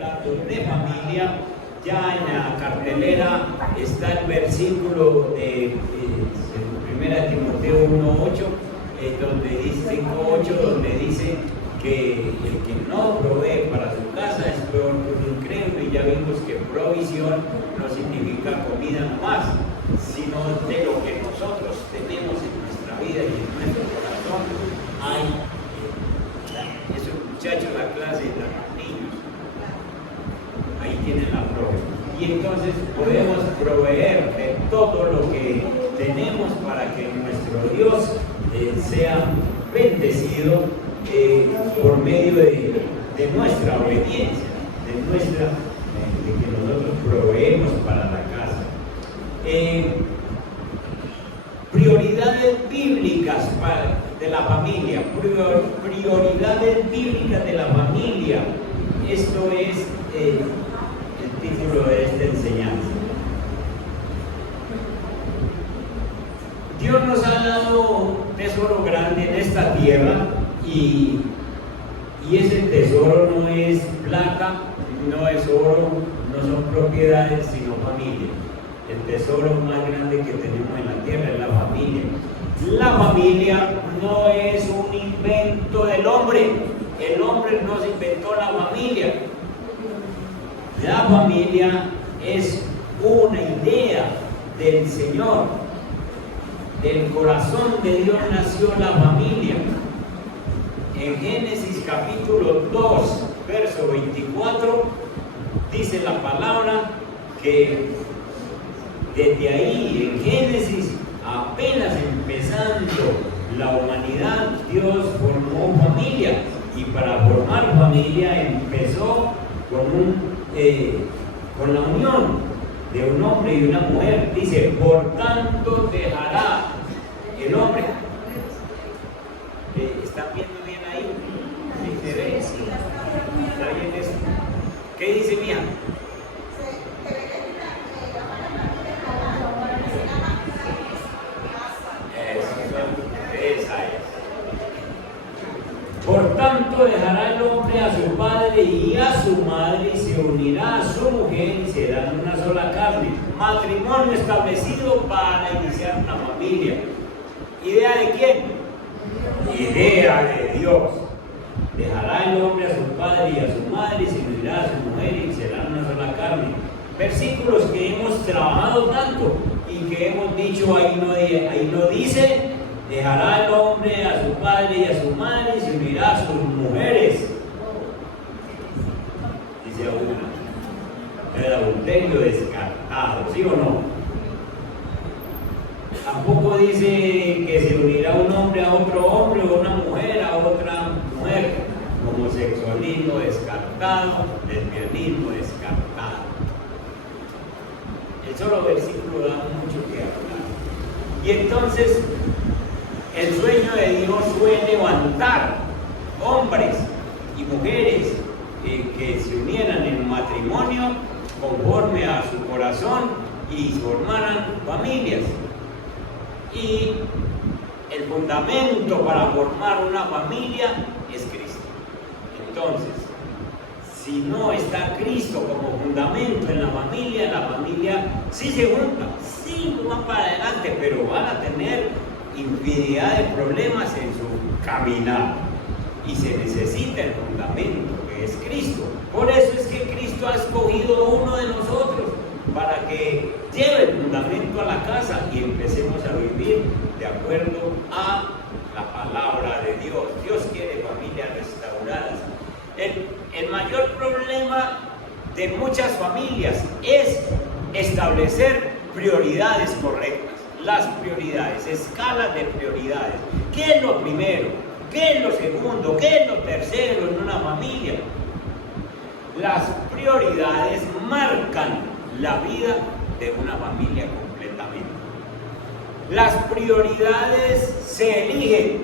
De familia, ya en la cartelera está el versículo de 1 Timoteo 1:8, donde dice 5:8, donde dice que el que no provee para su casa es peor que un incrédulo, y ya vimos que provisión no significa comida nomás, sino de lo que nosotros tenemos en nuestra vida y en nuestro corazón. Hay esos muchachos, la clase de los niños, ahí tienen la provisión, y entonces podemos proveer de todo lo que tenemos para que nuestro Dios sea bendecido por medio de nuestra obediencia, de que nosotros proveemos para la casa. Prioridades bíblicas de la familia, prioridades bíblicas de la familia. Esto es el título de esta enseñanza. Dios nos ha dado un tesoro grande en esta tierra, y ese tesoro no es plata, no es oro, no son propiedades, sino familia. El tesoro más grande que tenemos en la tierra es la familia. La familia no es un invento del hombre. El hombre no se inventó la familia. La familia es una idea del Señor. Del corazón de Dios nació la familia. En Génesis capítulo 2, verso 24, dice la palabra que desde ahí, en Génesis, apenas empezando la humanidad, Dios formó familia, y para formar familia empezó con la unión de un hombre y una mujer. Dice, por tanto dejará el hombre. ¿Están viendo bien ahí? ¿Se ve? ¿Está bien eso? ¿Qué dice mía? Esa es. Por tanto dejará el hombre a su padre y a su madre, y se unirá a su mujer, y serán una sola carne. Matrimonio establecido para iniciar una familia. ¿Idea de quién? Idea de Dios. Dejará el hombre a su padre y a su madre, y se unirá a su mujer, y serán una sola carne. Versículos que hemos trabajado tanto y que hemos dicho, ahí no dice, dejará el hombre a su padre y a su madre, y se unirá a sus mujeres. Dice una. El adulterio descartado, ¿sí o no? Tampoco dice que se unirá un hombre a otro hombre, o una mujer a otra mujer. Homosexualismo descartado, lesbianismo descartado. El solo versículo da mucho que hablar. Y entonces el sueño de Dios fue levantar hombres y mujeres que se unieran en matrimonio conforme a su corazón y formaran familias. Y el fundamento para formar una familia es Cristo. Entonces, si no está Cristo como fundamento en la familia sí se junta, sí van para adelante, pero van a tener infinidad de problemas en su caminar. Y se necesita el fundamento, que es Cristo. Por eso es que Cristo ha escogido uno de nosotros para que lleve el fundamento a la casa y empecemos a vivir de acuerdo a la palabra de Dios. Dios quiere familias restauradas. El mayor problema de muchas familias es establecer prioridades correctas. Las prioridades, escalas de prioridades. ¿Qué es lo primero? ¿Qué es lo segundo? ¿Qué es lo tercero en una familia? Las prioridades marcan la vida de una familia completamente. Las prioridades se eligen,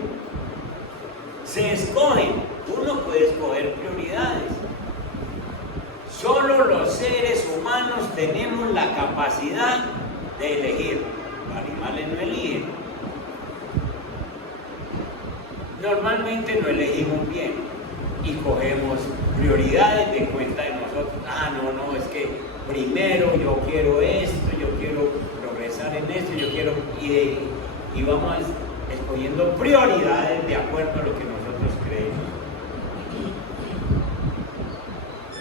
se escogen. Uno puede escoger prioridades. Solo los seres humanos tenemos la capacidad de elegir. Los animales no eligen. Normalmente no elegimos bien y cogemos prioridades de cuenta de nosotros primero, yo quiero esto, yo quiero progresar en esto, yo quiero, y vamos escogiendo prioridades de acuerdo a lo que nosotros creemos.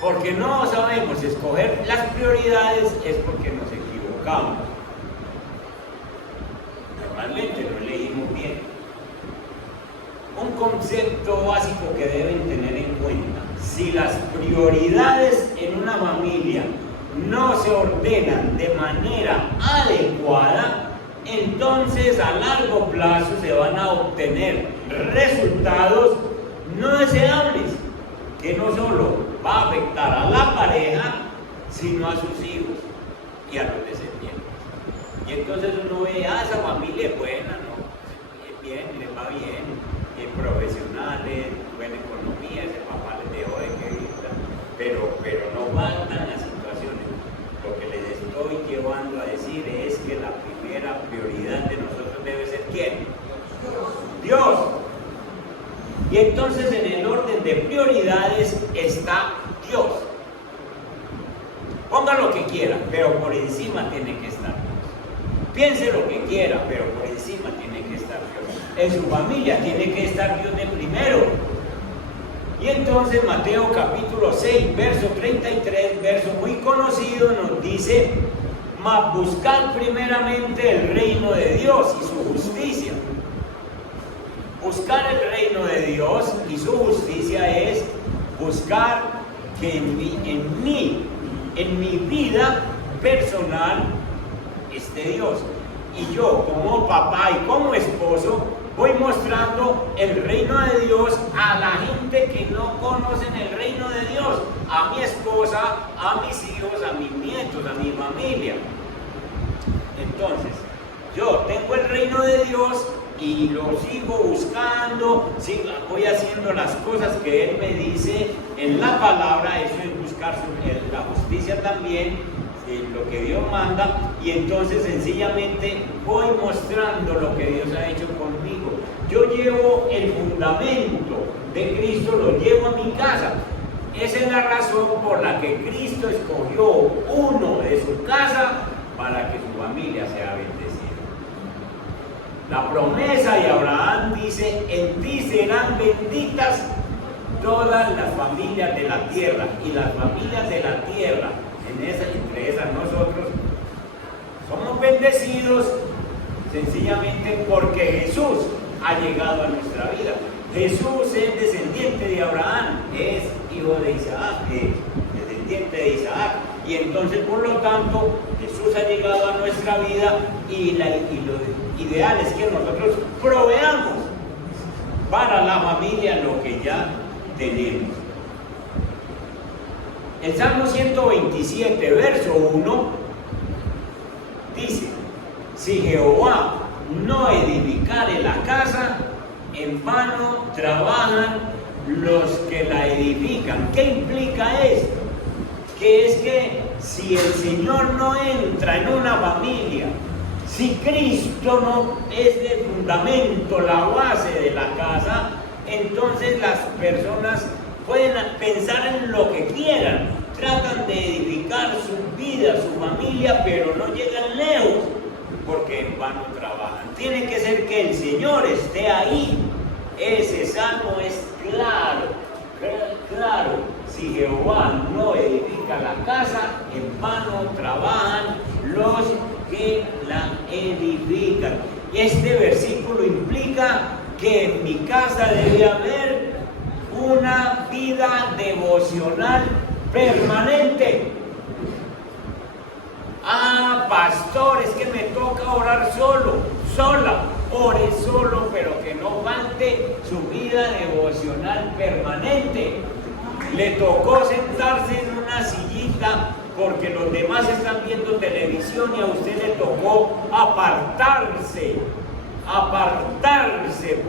Porque no sabemos escoger las prioridades es porque nos equivocamos. Normalmente no leímos bien. Un concepto básico que deben tener en cuenta: si las prioridades en una familia no se ordenan de manera adecuada, entonces a largo plazo se van a obtener resultados no deseables, que no solo va a afectar a la pareja, sino a sus hijos y a los descendientes. Y entonces uno ve, esa familia es buena, ¿no? Es bien, les va bien, es profesionales, buena economía, ese papá les dejó de que vida, pero no faltan las situaciones. Lo que les estoy llevando a decir es que la primera prioridad de nosotros debe ser ¿quién? Dios. Y entonces en el orden de prioridades está Dios. Ponga lo que quiera, pero por encima tiene que estar Dios. Piense lo que quiera, pero por encima tiene que estar Dios. En su familia tiene que estar Dios de primero. Y entonces Mateo capítulo 6, verso 33, verso muy conocido, nos dice: mas buscad primeramente el reino de Dios y su justicia. Buscar el reino de Dios y su justicia es buscar que en mi vida personal esté Dios. Y yo como papá y como esposo voy mostrando el reino de Dios a la gente que no conocen el reino de Dios, a mi esposa, a mis hijos, a mis nietos, a mi familia. Entonces, yo tengo el reino de Dios y lo sigo buscando, voy haciendo las cosas que Él me dice en la palabra. Eso es buscar la justicia también, lo que Dios manda, y entonces sencillamente voy mostrando lo que Dios ha hecho conmigo. Yo llevo el fundamento de Cristo, lo llevo a mi casa. Esa es la razón por la que Cristo escogió uno de su casa para que su familia sea bendecida. La promesa de Abraham dice: en ti serán benditas todas las familias de la tierra. Y las familias de la tierra, entre esas nosotros, somos bendecidos sencillamente porque Jesús ha llegado a nuestra vida. Jesús es descendiente de Abraham, es hijo de Isaac, descendiente de Isaac. Y entonces, por lo tanto, Jesús ha llegado a nuestra vida y lo ideal es que nosotros proveamos para la familia lo que ya tenemos. El Salmo 127, verso 1, dice: si Jehová no edificare la casa, en vano trabajan los que la edifican. ¿Qué implica esto? Que es que si el Señor no entra en una familia, si Cristo no es el fundamento, la base de la casa, entonces las personas pueden pensar en lo que quieran, tratan de edificar su vida, su familia, pero no llegan lejos, porque en vano trabajan. Tiene que ser que el Señor esté ahí. Ese salmo es claro. Si Jehová no edifica la casa, en vano trabajan los que la edifican. Este versículo implica que en mi casa debe haber una vida devocional permanente. Pastor, es que me toca orar sola. Ore solo, pero que no falte su vida devocional permanente. Le tocó sentarse en una sillita porque los demás están viendo televisión y a usted le tocó apartarse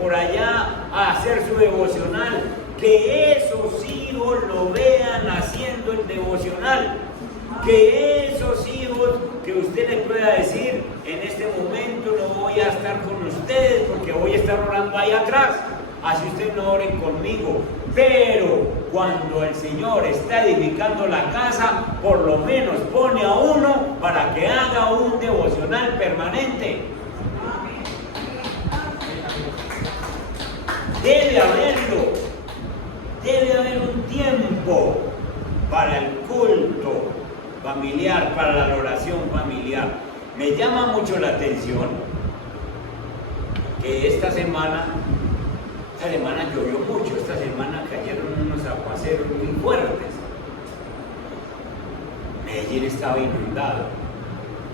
por allá a hacer su devocional. Que esos hijos lo vean haciendo el devocional. Que esos hijos, que usted les pueda decir: en este momento no voy a estar con ustedes porque voy a estar orando ahí atrás, así ustedes no oren conmigo. Pero cuando el Señor está edificando la casa, por lo menos pone a uno para que haga un devocional permanente. Debe haberlo. Debe haber un tiempo para el culto familiar, para la oración familiar. Me llama mucho la atención que esta semana llovió mucho, esta semana cayeron unos aguaceros muy fuertes. Medellín estaba inundado,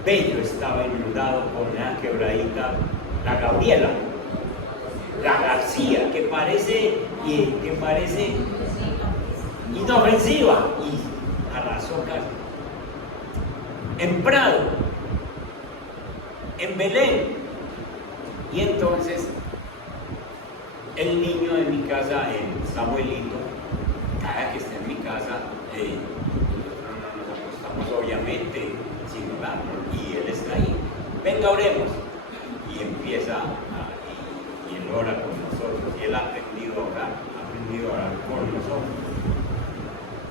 Bello estaba inundado con una quebradita, la Gabriela, la García, que parece inofensiva y arrasó casi. En Prado, en Belén, y entonces el niño de mi casa, el Samuelito, cada que está en mi casa, nosotros no nos acostamos obviamente sin orarnos, y él está ahí. Venga, oremos. Y empieza, y él ora con nosotros, y él ha aprendido a orar con nosotros.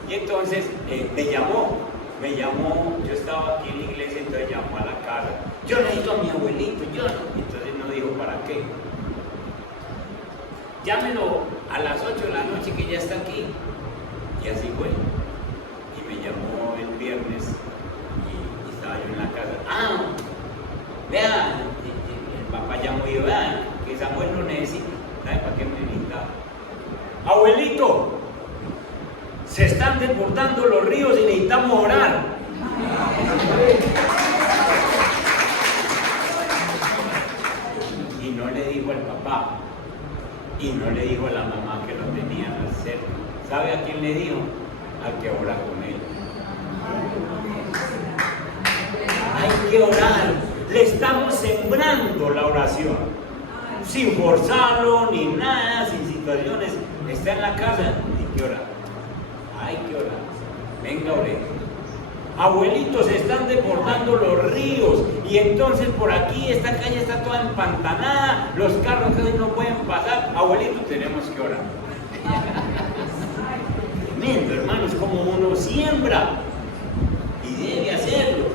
Y entonces me llamó, yo estaba aquí en la iglesia, entonces llamó a la casa. Yo necesito a mi abuelito, entonces no dijo para qué. Llámelo a las 8 de la noche que ya está aquí. Y así fue. Y me llamó el viernes y estaba yo en la casa. Vea, el papá llamó y yo, vea, que Samuel lo necesita. ¿Sabe para qué me necesitaba? Abuelito, se están desbordando los ríos y necesitamos orar. Y no le dijo al papá, y no le dijo a la mamá que lo tenían cerca. ¿Sabe a quién le dijo? Al que ora con él. Hay que orar. Le estamos sembrando la oración. Sin forzarlo ni nada, sin situaciones. Está en la casa, hay que orar. Hay que orar. Venga, oremos. Abuelitos, se están desbordando los ríos y entonces por aquí esta calle está toda empantanada, los carros casi no pueden pasar. Abuelitos, tenemos que orar. Tremendo, hermanos, como uno siembra y debe hacerlo.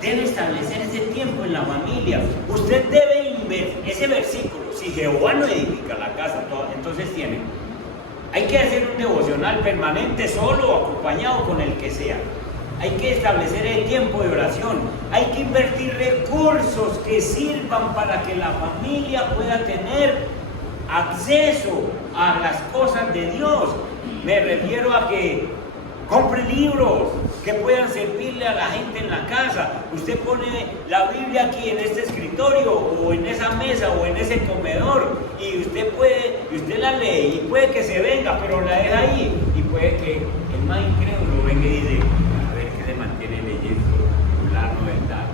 Debe establecer ese tiempo en la familia. Usted debe invertir ese versículo. Si Jehová no edifica la casa, entonces tiene. Hay que hacer un devocional permanente, solo o acompañado con el que sea. Hay que establecer el tiempo de oración. Hay que invertir recursos que sirvan para que la familia pueda tener acceso a las cosas de Dios. Me refiero a que compre libros que puedan servirle a la gente en la casa. Usted pone la Biblia aquí en este escritorio o en esa mesa o en ese comedor y usted la lee y puede que se venga, pero la deja ahí, y puede que el más incrédulo venga y dice, a ver qué se mantiene leyendo fulano de tal.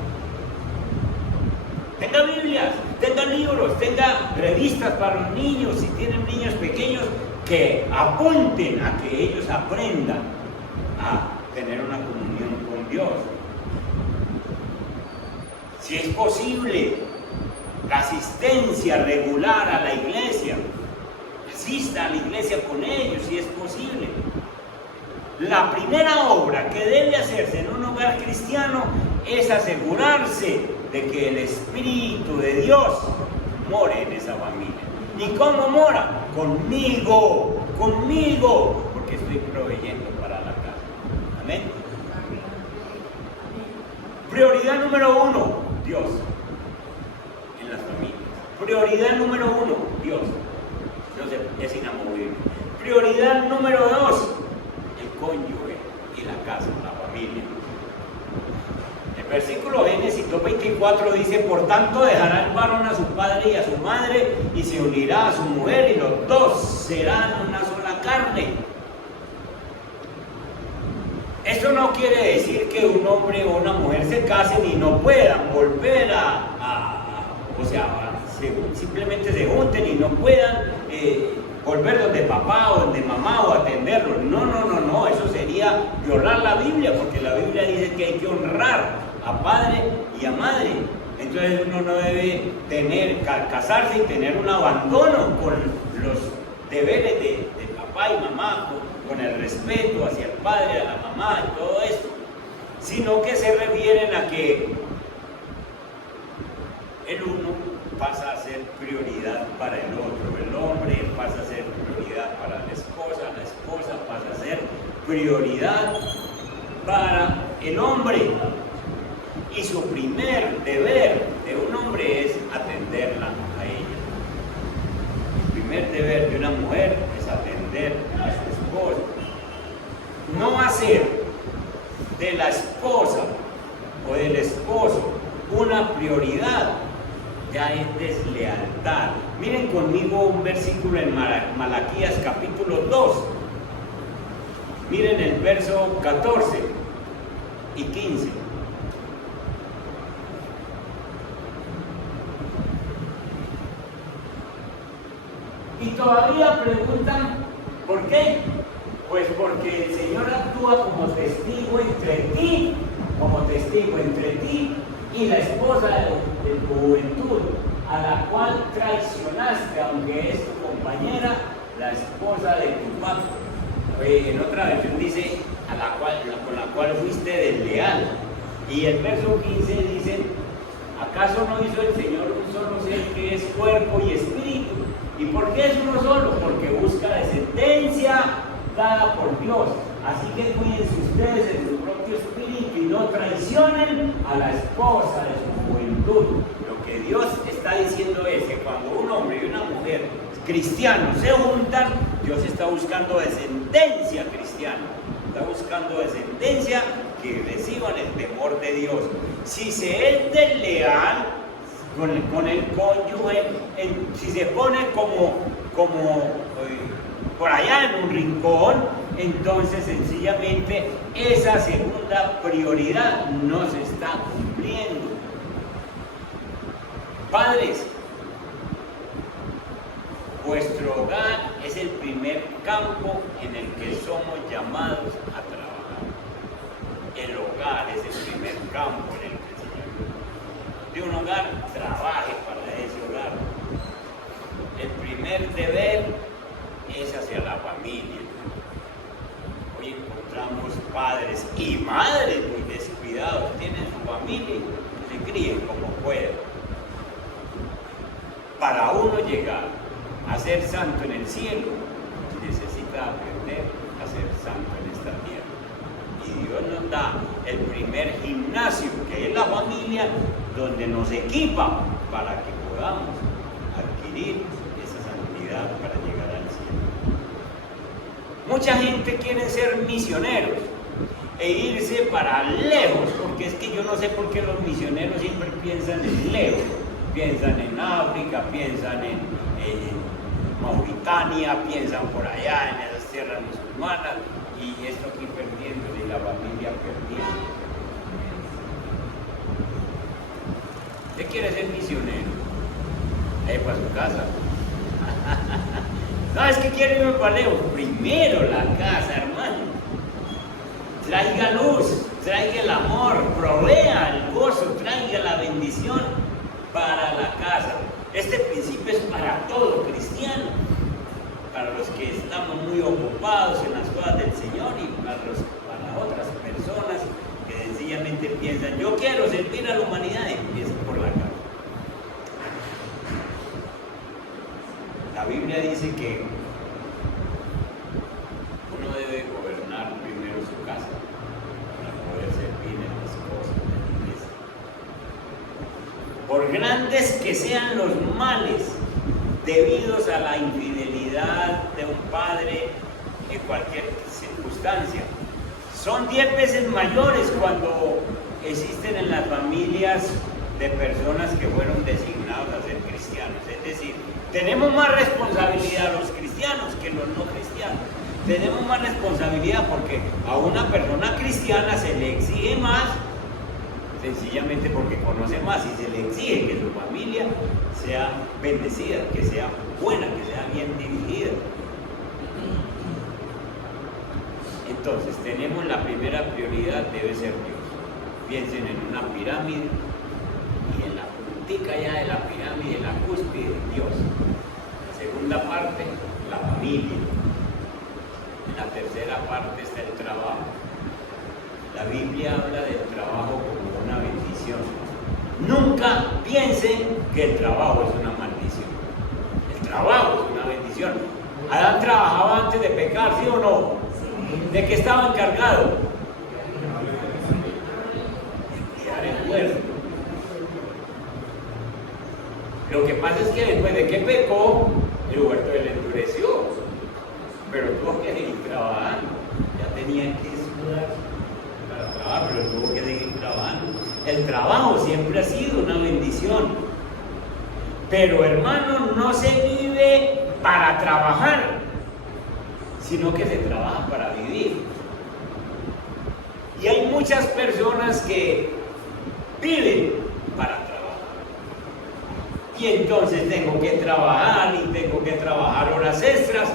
Tenga Biblias, tenga libros, tenga revistas para los niños, si tienen niños pequeños, que apunten a que ellos aprendan a tener una comunión con Dios. Si es posible, la asistencia regular a la iglesia, asista a la iglesia con ellos si es posible. La primera obra que debe hacerse en un hogar cristiano es asegurarse de que el Espíritu de Dios more en esa familia. ¿Y cómo mora? Conmigo, porque estoy proveyendo para la casa. Amén. Prioridad número 1, Dios en las familias. Prioridad número 1, Dios. Dios es inamovible. Prioridad número 2, el cónyuge y la casa, la familia. El versículo Génesis 2:24 dice: por tanto dejará el varón a su padre y a su madre y se unirá a su mujer y los dos serán una sola carne. Esto no quiere decir que un hombre o una mujer se casen y no puedan volver simplemente se junten y no puedan volver donde papá o donde mamá o atenderlo. No, eso sería violar la Biblia, porque la Biblia dice que hay que honrar a padre y a madre. Entonces uno no debe casarse y tener un abandono con los deberes de papá papá y mamá, con el respeto hacia el padre, a la mamá y todo esto, sino que se refieren a que el uno pasa a ser prioridad para el otro, el hombre pasa a ser prioridad para la esposa pasa a ser prioridad para el hombre. Y su primer deber de un hombre es atenderla a ella. El primer deber de una mujer es atender a su esposa. No hacer de la esposa o del esposo una prioridad ya es deslealtad. Miren conmigo un versículo en Malaquías capítulo 2. Miren el verso 14 y 15. Y todavía preguntan, ¿por qué? Pues porque el Señor actúa como testigo entre ti y la esposa de tu juventud, a la cual traicionaste, aunque es tu compañera, la esposa de tu papá. En otra versión dice, con la cual fuiste desleal. Y el verso 15 dice, ¿acaso no hizo el Señor un solo ser que es cuerpo y espíritu? ¿Y por qué es uno solo? Porque busca descendencia dada por Dios. Así que cuídense ustedes en su propio espíritu y no traicionen a la esposa de su juventud. Lo que Dios está diciendo es que cuando un hombre y una mujer cristianos se juntan, Dios está buscando descendencia cristiana. Está buscando descendencia que reciban el temor de Dios. Si se es desleal con el cónyuge, si se pone como por allá en un rincón, entonces sencillamente esa segunda prioridad no se está cumpliendo. Padres, vuestro hogar es el primer campo en el que somos llamados a trabajar. El hogar es el primer campo en el que el Señor de un hogar trabaje para ese hogar. El primer deber es hacia la familia. Hoy encontramos padres y madres muy descuidados, tienen su familia y se críen como puedan. Para uno llegar a ser santo en el cielo, necesita aprender a ser santo en esta tierra. Y Dios nos da el primer gimnasio, que es la familia, donde nos equipa para que podamos adquirir esa santidad para llegar al cielo. Mucha gente quiere ser misioneros e irse para lejos, porque es que yo no sé por qué los misioneros siempre piensan en lejos. Piensan en África, piensan en Mauritania, piensan por allá en esas tierras musulmanas, y esto aquí perdiendo, y la familia perdiendo. ¿Usted quiere ser misionero? Ahí para su casa. No, es que quiere irme para lejos. Primero la casa, hermano. Traiga luz, traiga el amor, provea el gozo, traiga la bendición para la casa. Este principio es para todo cristiano, para los que estamos muy ocupados en las cosas del Señor y para otras personas que sencillamente piensan, yo quiero servir a la humanidad, y empiezan por la casa. La Biblia dice que uno debe gobernar primero su casa para poder servir en las cosas de la iglesia. Por grandes que sean los males debidos a la infidelidad de un padre en cualquier circunstancia, son 10 veces mayores cuando existen en las familias de personas que fueron designados a ser cristianos. Es decir, tenemos más responsabilidad los cristianos que los no cristianos. Tenemos más responsabilidad porque a una persona cristiana se le exige más, sencillamente porque conoce más, y se le exige que su familia sea bendecida, que sea buena, que sea bien dirigida. Entonces, tenemos la primera prioridad, debe ser Dios. Piensen en una pirámide y en la puntica ya de la pirámide, la cúspide, Dios. La segunda parte, la familia. En la tercera parte está el trabajo. La Biblia habla del trabajo como una bendición. Nunca piensen que el trabajo es una maldición. El trabajo es una bendición. Adán trabajaba antes de pecar, ¿sí o no? ¿De qué estaba encargado? De criar el huerto. Lo que pasa es que después de que pecó, el huerto le endureció. Pero tuvo que seguir trabajando. Ya tenía que sudar para trabajar, pero tuvo que seguir trabajando. El trabajo siempre ha sido una bendición. Pero hermano, no se vive para trabajar, sino que se trabaja para vivir. Y hay muchas personas que viven para trabajar. Y entonces tengo que trabajar y tengo que trabajar horas extras.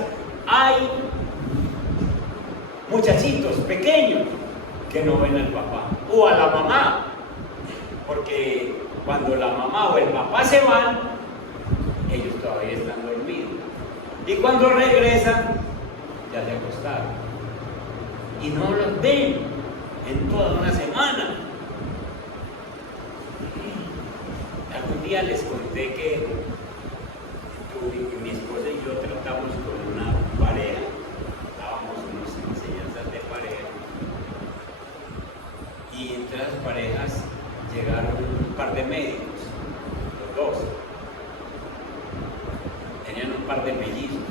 Hay muchachitos pequeños que no ven al papá o a la mamá, porque cuando la mamá o el papá se van, ellos todavía están dormidos. Y cuando regresan, ya se acostaron. Y no los ven en toda una semana. Algún día les conté que mi esposa y yo tratamos con una pareja, dábamos unas enseñanzas de pareja, y entre las parejas llegaron un par de médicos, los dos. Tenían un par de mellizos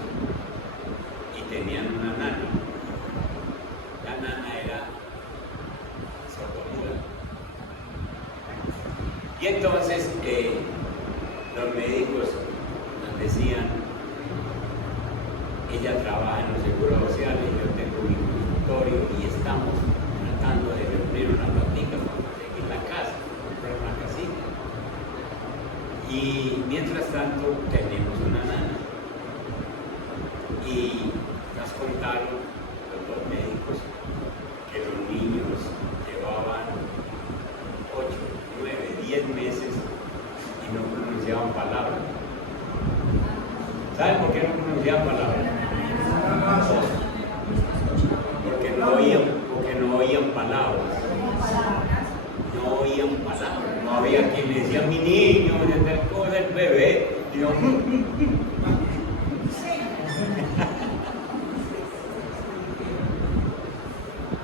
y tenían una nana. La nana era sordomuda. Y entonces los médicos nos decían, ella trabaja en los seguros sociales, yo tengo mi consultorio y estamos tratando de reunir una platica para conseguir la casa, comprar una casita. Y mientras tanto tenemos una nana. Y nos contaron los dos médicos que los niños llevaban 8, 9, 10 meses y no pronunciaban palabras. ¿Saben por qué no pronunciaban palabras? Porque no oían palabras. No oían palabras. No había quien le decía, mi niño, de tal cosa, el bebé. Y yo,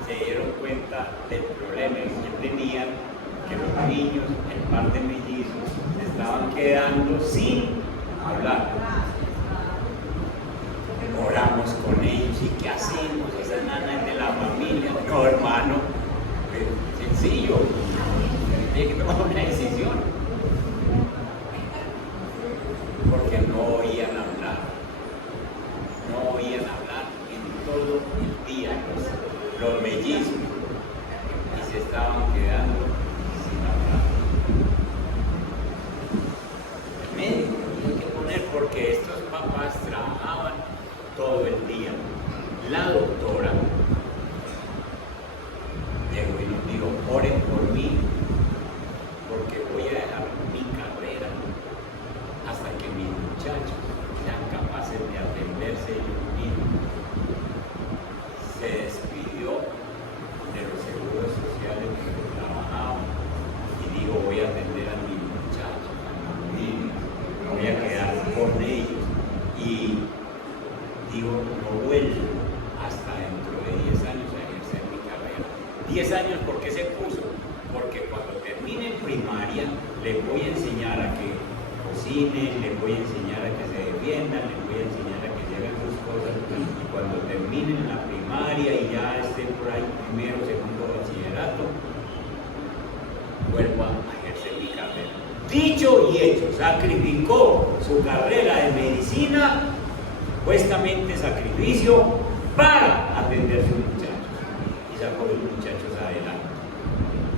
se dieron cuenta del problema que tenían, que los niños, el par de mellizos, se estaban quedando sin hablar. Oramos con ellos y ¿qué hacemos? Esa nana es de la familia. No, hermano, sencillo, tiene que tomar una decisión. Porque no oían hablar. No oían hablar en todo el día los mellizos y se estaban quedando sin hablar. El médico tiene que poner porque estos papás trabajaban todo el día. La doctora llegó y nos dijo, oren por mí porque voy a dejar mi carrera hasta que mis muchachos sean capaces de atenderse ellos mismos. Se despidió de los seguros sociales que trabajaba y dijo, voy a atender a mis muchachos, a mis niños, me voy a quedar con ellos. Y digo, no vuelvo hasta dentro de 10 años a ejercer mi carrera. 10 años, ¿por qué se puso? Porque cuando termine primaria, les voy a enseñar a que cocinen, les voy a enseñar a que se defiendan, les voy a enseñar a que se hagan sus cosas. Y cuando terminen la primaria y ya estén por ahí primero, segundo bachillerato, vuelvo a ejercer mi carrera. Dicho y hecho, sacrificó su carrera de medicina, supuestamente sacrificio, para atender a sus muchachos. Y sacó a los muchachos adelante.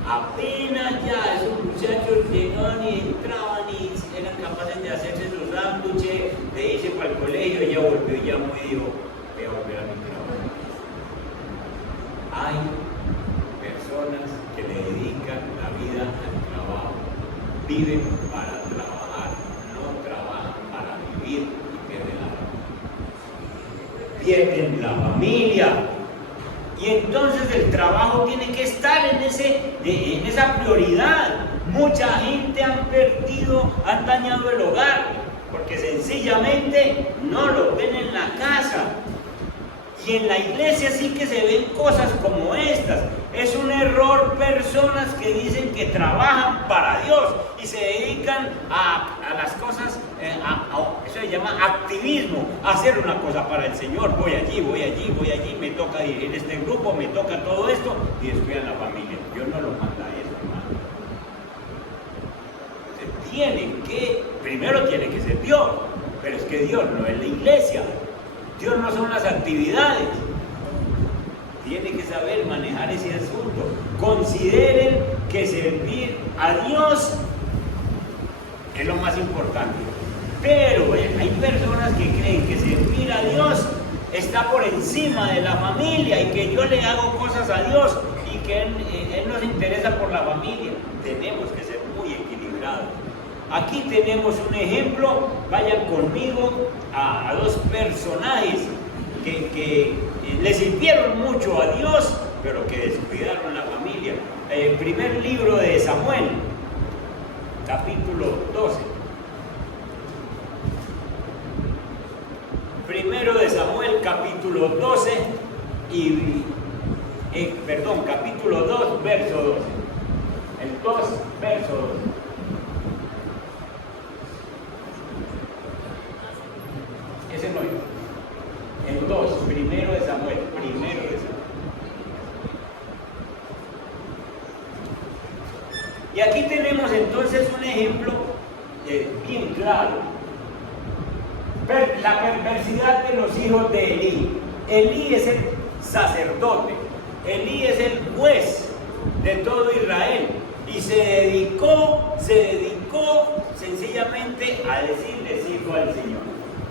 Apenas ya esos muchachos llegaban y entraban y eran capaces de hacerse sus sándwiches, de irse para el colegio, ella volvió y llamó y dijo, voy a volver a mi trabajo. Hay personas que le dedican la vida al trabajo, viven para trabajar, no trabajan para vivir y pierden la vida. y en la familia. Y entonces el trabajo tiene que estar en esa prioridad. Mucha gente han dañado el hogar, porque sencillamente no lo ven en la casa. Y en la iglesia sí que se ven cosas como estas. Es un error personas que dicen que trabajan para Dios y se dedican a las cosas, eso se llama activismo, hacer una cosa para el Señor. Voy allí, me toca dirigir este grupo, me toca todo esto y descuidan la familia. Dios no lo manda a eso, hermano. Primero tiene que ser Dios, pero es que Dios no es la iglesia. Dios no son las actividades. Tiene que saber manejar ese asunto. Consideren que servir a Dios es lo más importante. Pero hay personas que creen que servir a Dios está por encima de la familia y que yo le hago cosas a Dios y que Él nos interesa por la familia. Tenemos que ser muy equilibrados. Aquí tenemos un ejemplo. Vayan conmigo a dos personajes que le sirvieron mucho a Dios, pero que descuidaron la familia. El primer libro de Samuel, capítulo 12. Primero de Samuel, capítulo 12 capítulo 2, verso 12. El 2, verso 12. Ese no es. El 2, primero de Samuel. Y aquí tenemos entonces un ejemplo bien claro. La perversidad de los hijos de Elí. Elí es el sacerdote. Elí es el juez de todo Israel. Y se dedicó sencillamente a decirle hijo al Señor.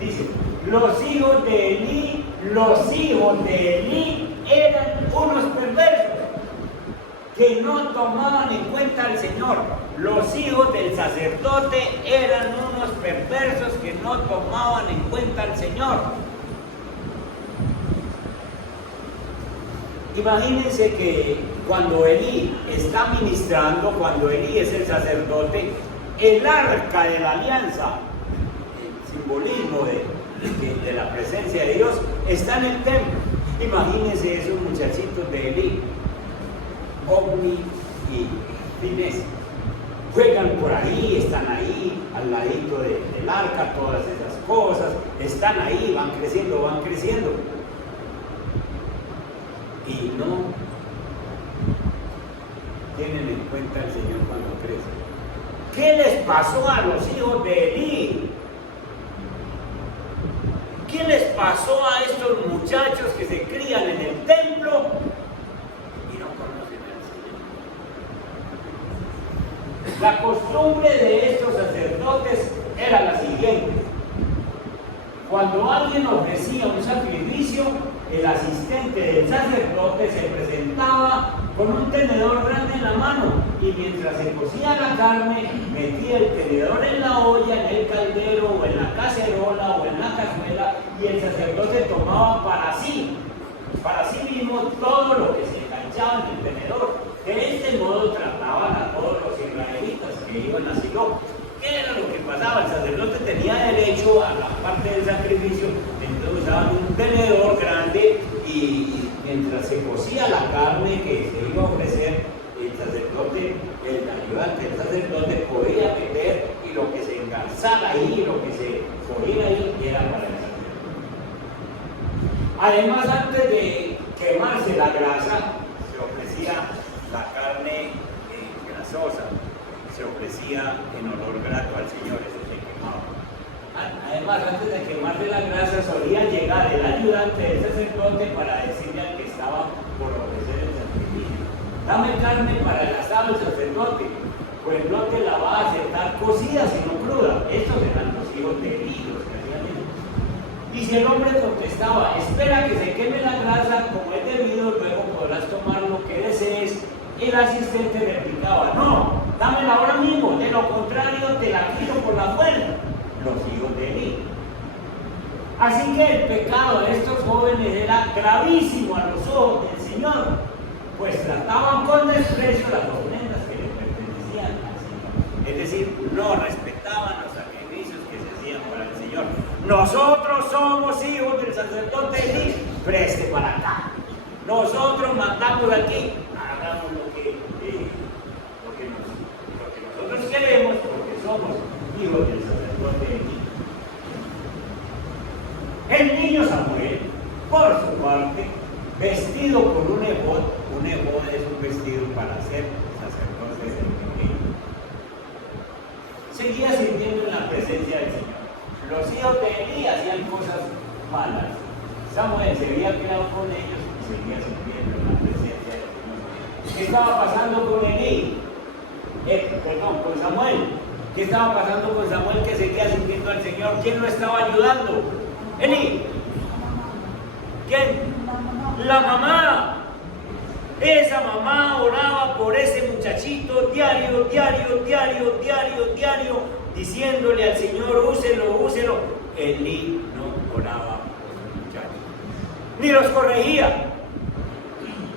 Dice, los hijos de Elí eran unos perversos que no tomaban en cuenta al Señor. Los hijos del sacerdote eran unos perversos que no tomaban en cuenta al Señor. Imagínense que cuando Elí está ministrando, cuando Elí es el sacerdote, el arca de la alianza, el simbolismo de la presencia de Dios, está en el templo. Imagínense esos muchachitos de Elí, Ofni y Finés, juegan por ahí, están ahí al ladito del arca, todas esas cosas, están ahí, van creciendo. Y no tienen en cuenta al Señor cuando crecen. ¿Qué les pasó a los hijos de Elí? ¿Qué les pasó a estos muchachos que se crían en el templo y no conocen al Señor? La costumbre de estos sacerdotes era la siguiente. Cuando alguien ofrecía un sacrificio, el asistente del sacerdote se presentaba con un tenedor grande en la mano y mientras se cocía la carne, metía el tenedor en la olla, en el caldero o en la cacerola o en la cazuela y el sacerdote tomaba para sí mismo todo lo que se enganchaba en el tenedor. De este modo trataban a todos los israelitas que iban a Silo. ¿Qué era lo que pasaba? El sacerdote tenía derecho a la parte del sacrificio, entonces usaban un tenedor grande y mientras se cocía la carne que se iba a ofrecer, el sacerdote, el ayudante del sacerdote podía meter y lo que se engarzara ahí, lo que se cogiera ahí era para el sacerdote. Además, antes de quemarse la grasa, se ofrecía la carne grasosa. Se ofrecía en olor grato al Señor, eso se quemaba. Además, antes de quemarle la grasa, solía llegar el ayudante del sacerdote para decirle al que estaba por ofrecer el sacrificio: dame carne para el asado del sacerdote, pues no te la va a aceptar cocida sino cruda. Estos eran los hijos de Elí, los que hacían eso. Y si el hombre contestaba: espera que se queme la grasa como es debido, luego podrás tomar lo que desees, el asistente le replicaba: no, dámela ahora mismo, de lo contrario te la quito por la fuerza. Los hijos de Elí. Así que el pecado de estos jóvenes era gravísimo a los ojos del Señor, pues trataban con desprecio las ofrendas que le pertenecían al Señor. Es decir, no respetaban los sacrificios que se hacían para el Señor. Nosotros somos hijos del sacerdote Elí, preste para acá. Nosotros mandamos aquí, hagamos lo que nosotros queremos, porque somos hijos del sacerdote Elí. El niño Samuel, por su parte, vestido con un efod es un vestido para ser sacerdote del Elohim, seguía sirviendo en la presencia del Señor. Los hijos de Elí hacían cosas malas. Samuel se había quedado con ellos y seguía sirviendo en la presencia del Señor. ¿Qué estaba pasando con Elí? Con Samuel. ¿Qué estaba pasando con Samuel que seguía sirviendo al Señor? ¿Quién lo estaba ayudando? Elí. ¿Quién? La mamá. Esa mamá oraba por ese muchachito diario, diciéndole al Señor, úselo. Elí no oraba por los muchachos, ni los corregía,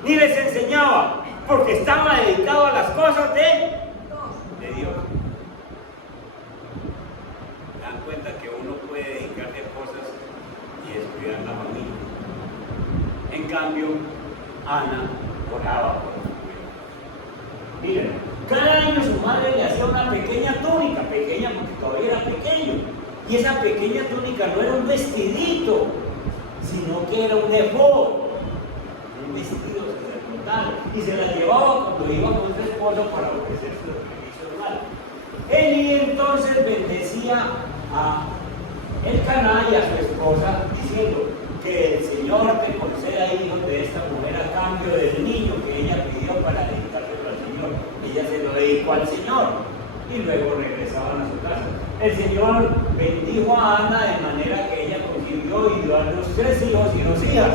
ni les enseñaba, porque estaba dedicado a las cosas de Dios. Dan cuenta que uno puede dedicarse a cosas y descuidar la familia. En cambio, Ana oraba por su hijo. Miren, cada año su madre le hacía una pequeña túnica, pequeña porque todavía era pequeño, y esa pequeña túnica no era un vestidito, sino que era un efod, un vestido sacerdotal, y se la llevaba cuando iba con su esposo para ofrecer su servicio hermano. Él entonces bendecía a Elcaná y a su esposa, diciendo que el Señor te conceda hijos de esta mujer a cambio del niño que ella pidió para dedicárselo al Señor. Ella se lo dedicó al Señor y luego regresaban a su casa. El Señor bendijo a Ana de manera que ella concibió y dio a los 3 hijos y 2 hijas.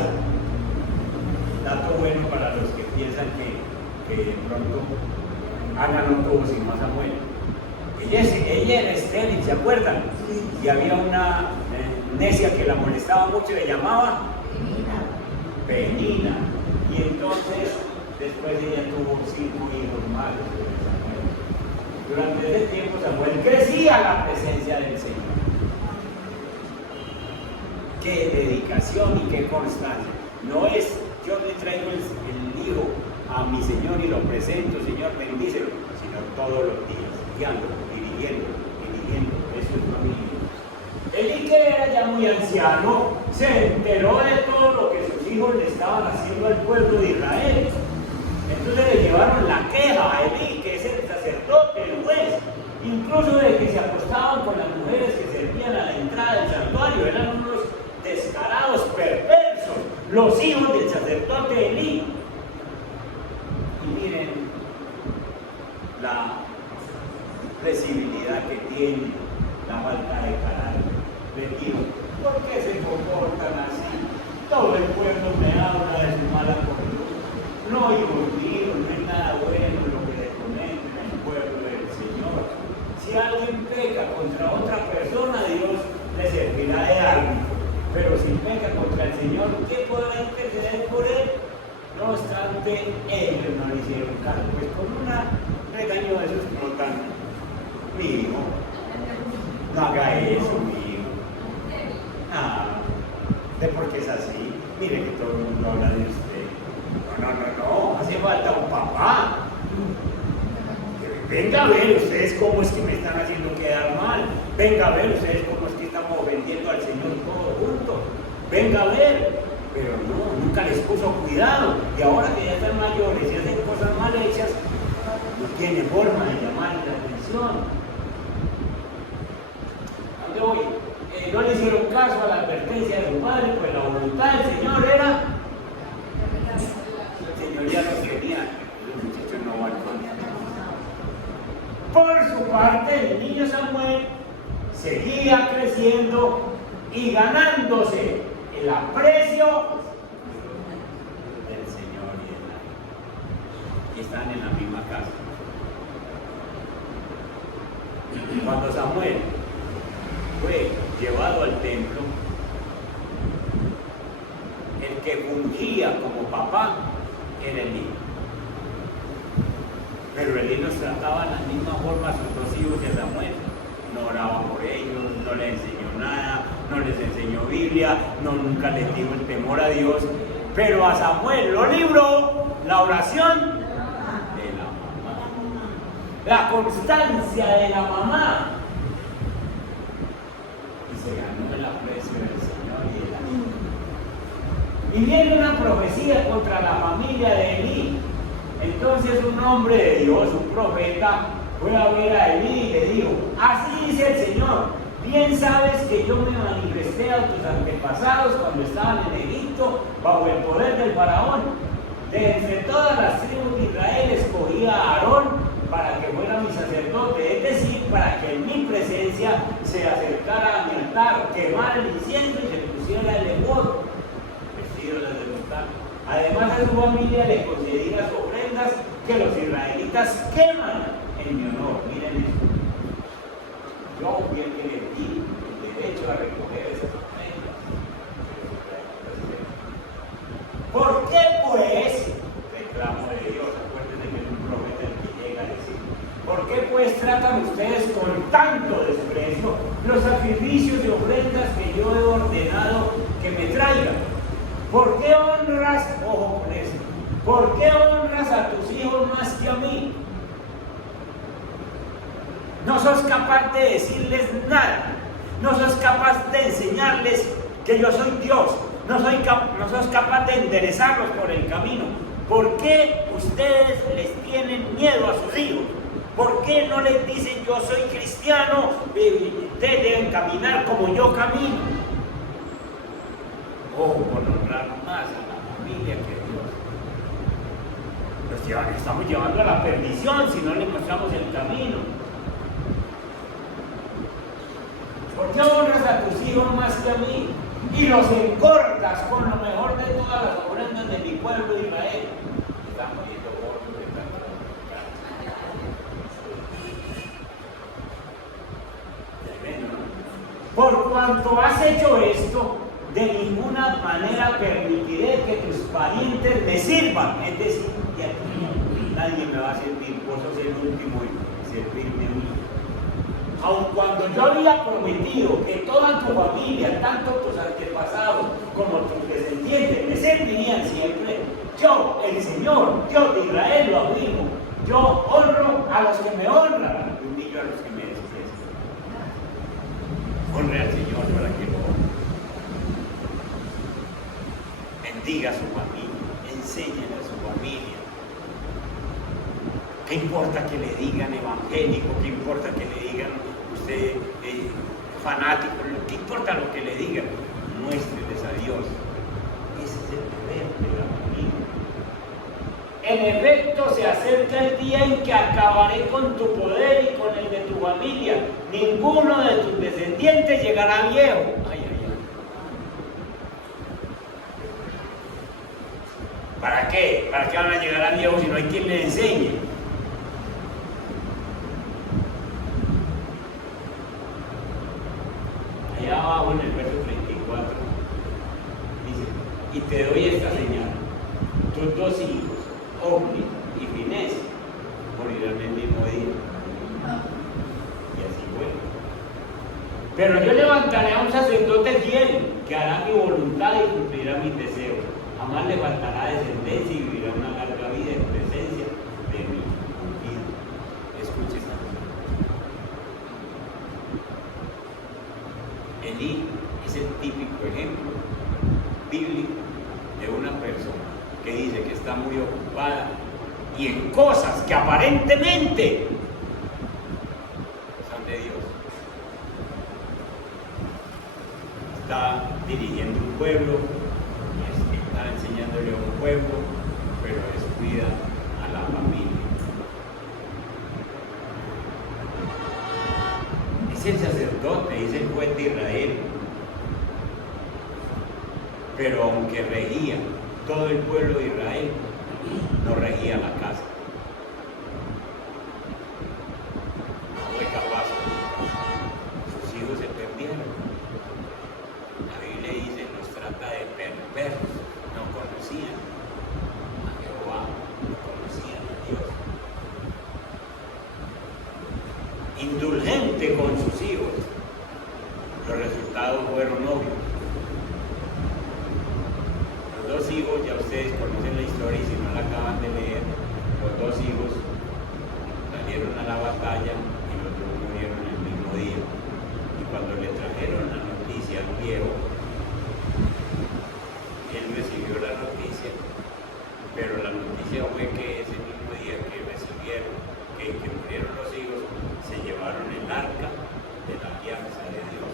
Dato bueno para los que piensan que de pronto Ana no tuvo sino a Samuel. Ella era estéril, ¿se acuerdan? Y había una necia que la molestaba mucho y le llamaba Penina. Y entonces después ella tuvo 5 hijos más de Samuel. Durante ese tiempo Samuel crecía a la presencia del Señor. Qué dedicación y qué constancia. No es yo le traigo el hijo a mi Señor y lo presento, Señor, bendícelo, sino todos los días, guiándolo, dirigiendo. Eso es familia. Elí, que era ya muy anciano, se enteró de todo lo que sus hijos le estaban haciendo al pueblo de Israel. Entonces le llevaron la queja a Elí, que es el sacerdote, el juez, incluso de que se acostaban con las mujeres que servían a la entrada del santuario. Eran unos descarados, perversos, los hijos del sacerdote Elí. Y miren la flexibilidad que tiene, la falta de carácter. Le digo, ¿por qué se comportan así? Todo el pueblo me habla de su mala conducta. No hay olvido, no es nada bueno lo que le cometen al pueblo del Señor. Si alguien peca contra otra persona, Dios le servirá de árbitro. Pero si peca contra el Señor, ¿qué podrá interceder por él? No obstante, ellos no le hicieron caso, pues con una regaño de esos explotan. Mi hijo, no haga eso, mi hijo. ¿De por qué es así? Mire que todo el mundo habla de usted. No, hace falta un papá. Venga a ver ustedes cómo es que me están haciendo quedar mal. Venga a ver ustedes cómo es que estamos ofendiendo al Señor todos juntos. Venga a ver. Pero no, nunca les puso cuidado. Y ahora que ya están mayores y hacen cosas mal hechas, no tiene forma de llamar la atención. ¿A dónde voy? No le hicieron caso a la advertencia de su padre, pues la voluntad del Señor era. El Señor ya lo quería. Los muchachos no van a. Por su parte, el niño Samuel seguía creciendo y ganándose el aprecio del Señor y de la. Y están en la misma casa. Cuando Samuel fue llevado al templo, que fungía como papá era Elí. Pero Elí los trataba de la misma forma a sus dos hijos y a Samuel. No oraba por ellos, no les enseñó nada, no les enseñó Biblia, nunca les dijo el temor a Dios. Pero a Samuel lo libró la oración de la mamá, la constancia de la mamá. Y se ganó el aprecio del Señor y de la vida. Y viene una profecía contra la familia de Elí. Entonces un hombre de Dios, un profeta, fue a ver a Elí y le dijo: así dice el Señor, bien sabes que yo me manifesté a tus antepasados cuando estaban en Egipto bajo el poder del faraón. De entre todas las tribus de Israel escogí a Aarón para que fuera mi sacerdote, es decir, para que en mi presencia se acercara a mi altar, quemara el incienso y se pusiera el efod, vestido de montar. Además a su familia le concedí las ofrendas que los israelitas queman en mi honor. Miren esto. Yo fui el que le di el derecho a recoger esas ofrendas. ¿Por qué pues? Reclamo de Dios. Acuérdense que es un profeta el que llega a decir: ¿por qué pues tratan ustedes con tanto desprecio los sacrificios y ofrendas que yo he ordenado que me traigan? ¿Por qué honras, ojo con eso, por qué honras a tus hijos más que a mí? No sos capaz de decirles nada, no sos capaz de enseñarles que yo soy Dios, no sos capaz de enderezarlos por el camino. ¿Por qué ustedes les tienen miedo a sus hijos? ¿Por qué no les dicen yo soy cristiano, ustedes deben caminar como yo camino? Ojo con honrar más a la familia que Dios. Los estamos llevando a la perdición si no le mostramos el camino. ¿Por qué honras a tus hijos más que a mí? Y los engordas con lo mejor de todas las ofrendas de mi pueblo Israel. Están poniendo gordos de tanto. Por cuanto has hecho esto, de ninguna manera permitiré que tus parientes me sirvan. Es decir, que aquí nadie me va a servir, vos sos el último en servirme a mí. Aun cuando yo había prometido que toda tu familia, tanto tus antepasados como tus descendientes, me servirían siempre, yo, el Señor, Dios de Israel, lo afirmo. Yo honro a los que me honran y humillo a los que me desprecian. Honre al Señor para que lo honre. Bendiga a su familia, enséñale a su familia. ¿Qué importa que le digan evangélico? ¿Qué importa que le digan usted fanático? ¿Qué importa lo que le digan? Muéstreles a Dios. Ese es el deber de la familia. En efecto, se acerca el día en que acabaré con tu poder y con el de tu familia. Ninguno de tus descendientes llegará viejo. Ay, ay, ay. ¿Para qué? ¿Para qué van a llegar a viejo si no hay quien les enseñe? Allá abajo en el verso 34 dice: y te doy esta señal, tus dos hijos, Ofni y Finés, morirán el mismo día. Y así fue. Pero yo levantaré a un sacerdote fiel que hará mi voluntad y cumplirá mis deseos. Jamás le faltará descendencia y vivirá una larga vida en presencia de mi ungido. Escuche esta cosa. Elí es el típico ejemplo bíblico de una persona que dice que está muy ocupada y en cosas que aparentemente son de Dios. Está dirigiendo un pueblo, está enseñándole a un pueblo, pero descuida a la familia. Es el sacerdote, es el juez de Israel, pero aunque regía todo el pueblo de Israel, no regía la casa. No fue capaz. Sus hijos se perdieron. La Biblia dice, nos trata de perversos. No, indulgente con sus hijos. Los resultados fueron obvios. Los dos hijos, ya ustedes conocen la historia y si no la acaban de leer, los dos hijos salieron a la batalla y los dos murieron el mismo día. Y cuando le trajeron la noticia al viejo, él recibió la noticia, pero la noticia fue que ese mismo día que recibieron, que murieron los hijos, se llevaron el arca de la alianza de Dios.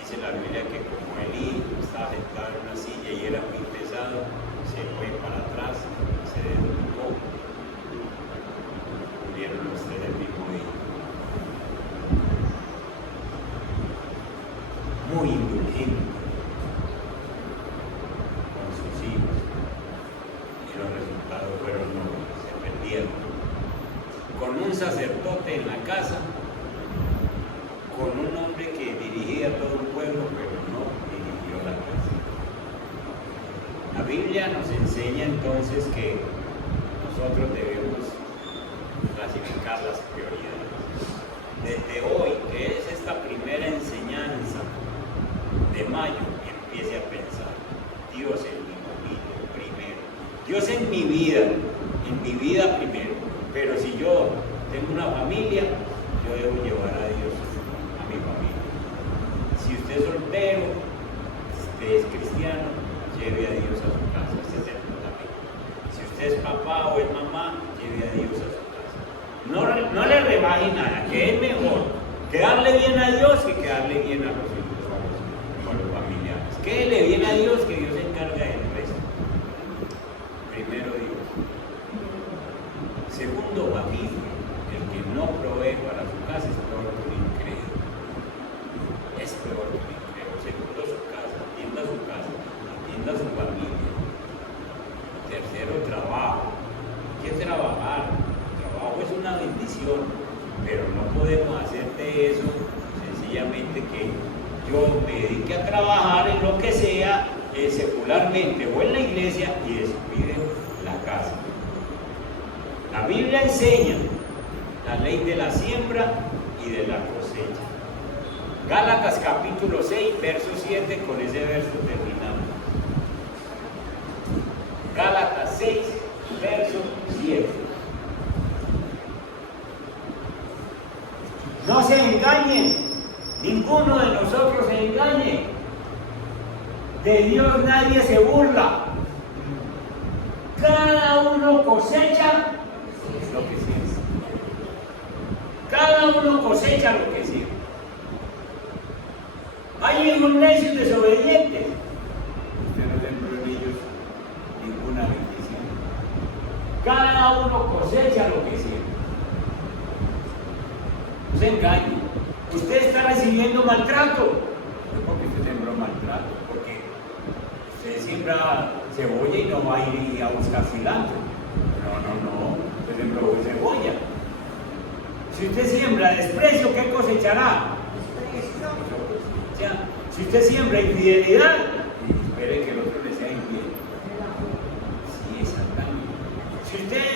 Dice la Biblia que como Elí estaba sentado en una silla y era muy pesado, se fue para atrás, se desnucó. Murieron los tres el mismo día. Muy indulgente con sus hijos. Y los resultados fueron nulos, se perdieron. Con un sacerdote en la casa, con un hombre que dirigía a todo un pueblo, pero no dirigió la casa. La Biblia nos enseña entonces que nosotros debemos clasificar las prioridades. Desde hoy, que es esta primera enseñanza de mayo, empiece a pensar: Dios en mi familia primero, Dios en mi vida primero. Pero si yo tengo una familia, yo debo llevar a Dios a mi familia. Si usted es soltero, usted es cristiano, lleve a Dios a su casa. Este es el fundamento. Si usted es papá o es mamá, lleve a Dios a su casa. No le rebaje nada, que es mejor quedarle bien a Dios que quedarle bien a los hijos o a los familiares. Quédele bien a Dios, que Dios se encarga del resto. Primero Dios. Segundo, familia. El que no provee para su casa es peor que un incrédulo. Es peor que un incrédulo. Segundo, su casa. Atienda su casa. Atienda su familia. Tercero, trabajo. Hay que trabajar. El trabajo es una bendición, pero no podemos hacer de eso sencillamente que yo me dedique a trabajar en lo que sea, secularmente o en la iglesia, y descuide la casa. La Biblia enseña la ley de la siembra y de la cosecha. Gálatas capítulo 6, verso 7, con ese verso terminamos. Gálatas 6, verso 7. No se engañen, ninguno de nosotros se engañe. De Dios nadie se burla. Cada uno cosecha lo que siembra. Cada uno cosecha lo que siembra. Hay hijos necios desobedientes. Usted no sembró en ellos ninguna bendición. Cada uno cosecha lo que siembra. No se engañe. Usted está recibiendo maltrato. No porque usted sembró maltrato, porque usted siembra cebolla y no va a ir a buscar cilantro. No. Usted sembró cebolla. Si usted siembra desprecio, ¿qué cosechará? Desprecio. Si usted siembra infidelidad, espere que el otro le sea infiel. Sí, exactamente. Si usted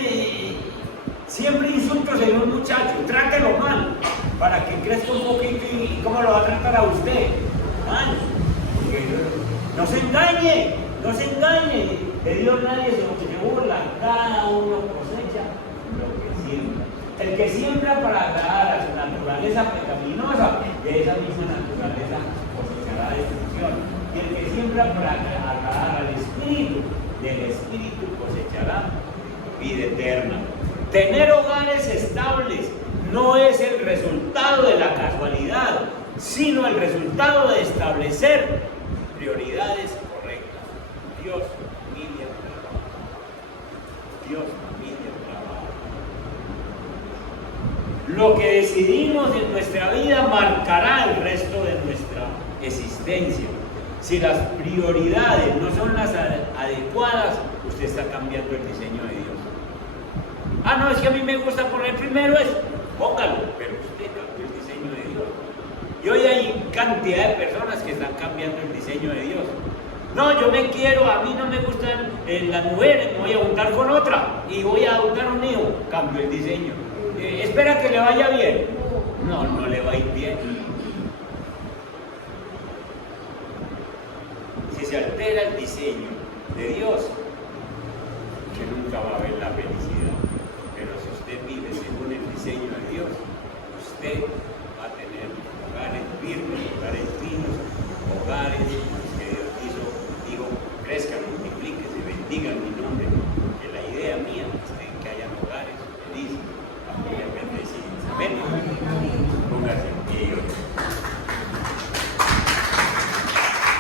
siembra insultos en un muchacho, trátelo mal, para que crezca un poquito. ¿Y cómo lo va a tratar a usted? Mal. No se engañe, no se engañe. De Dios nadie se burla. Cada uno cosecha lo que siembra. El que siembra para agradar a su naturaleza pecaminosa, de esa misma naturaleza cosechará destrucción. Y el que siembra para agradar al Espíritu, del Espíritu cosechará vida eterna. Tener hogares estables no es el resultado de la casualidad, sino el resultado de establecer prioridades correctas. Dios, familia, trabajo. Dios, familia, trabajo. Lo que decidimos en nuestra vida marcará el resto de nuestra existencia. Si las prioridades no son las adecuadas, usted está cambiando el diseño de Dios. Ah, no, es que a mí me gusta poner primero eso. Póngalo, pero usted cambió el diseño de Dios. Y hoy hay cantidad de personas que están cambiando el diseño de Dios. No, yo me quiero, a mí no me gustan las mujeres, me voy a juntar con otra y voy a adoptar un hijo. Cambio el diseño. espera que le vaya bien. No, no le va a ir bien. Si se altera el diseño de Dios, usted nunca va a ver la felicidad. Pero si usted vive según el diseño de Dios, usted